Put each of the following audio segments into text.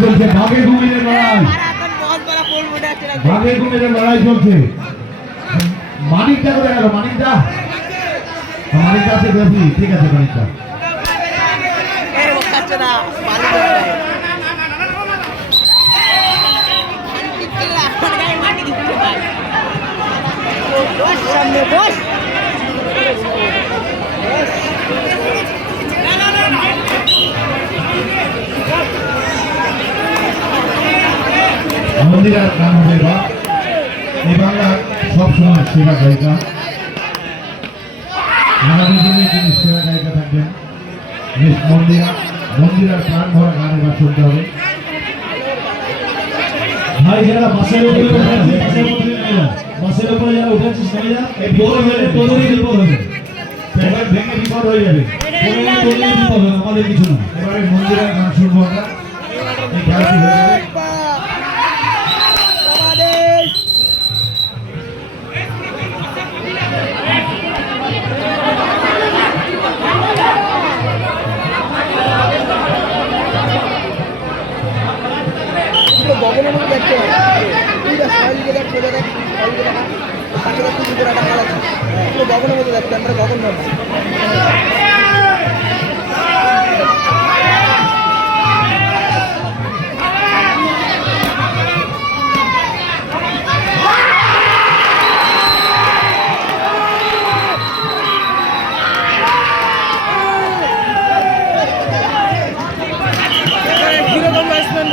চলছে বাঘে কুমিরের লড়াই। বাঘে কুমিরের লড়াই চলছে। মানিকটা করে গেল? মানিকটা মানিকটা আছে বেশি। ঠিক আছে মানিকটা এ ও খাচ্ছে না বালি ধরে মাটি দিচ্ছে ভাই বস সামনে বস মন্দিরার গান হবে বা এই বাংলার সবসময় সেরা গায়িকা আগামী দিনে তিনি সেরা গায়িকা থাকবেন মিস মন্দিরা মন্দিরার প্রাণ ভরা গান এবার শুনতে হবে ভাই যারা বাসের উপরে উঠেছে বাসের উপরে বাসের উপরে যারা উঠেছিস নেমে এই হয়ে আমাদের কিছু না এবারে মন্দিরার গান শুনব আমরা হয়ে গগনের মধ্যে দেখতে আমরা তুই দেখ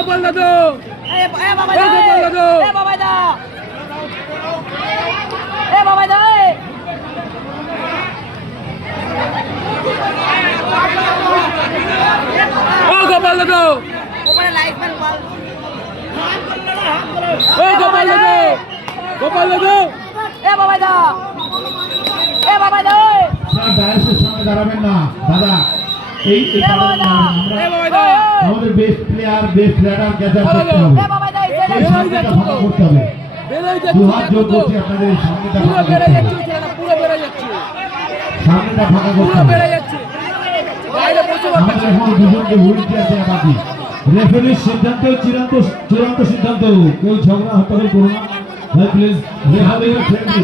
ও গোপাল দাদু। এ এ বাবা ও গোপাল দাদু। এ বাবা দা। এ বাবা দা। এ ও গোপাল দাদু। ওপরে লাইট বল। ও গোপাল দাদু। গোপাল দাদু। এ বাবা দা। এ বাবা দা ডায়াসের সামনে দাঁড়াবেন না দাদা। এই এই কারণে আমরা এ বাবা দা। আমাদের best player best raider catcher করতে হবে। এই সামনেটা করতে হবে। জোর করছি আপনাদের সামনেটা করতে হবে। সামনেটা করতে হবে। আমাদের এখন দুজনকে হুইল চেয়ার দেওয়া বাকি। রেফারির সিদ্ধান্ত চূড়ান্ত চূড়ান্ত সিদ্ধান্ত। কেউ ঝগড়া হতে করো না। Please referee friendly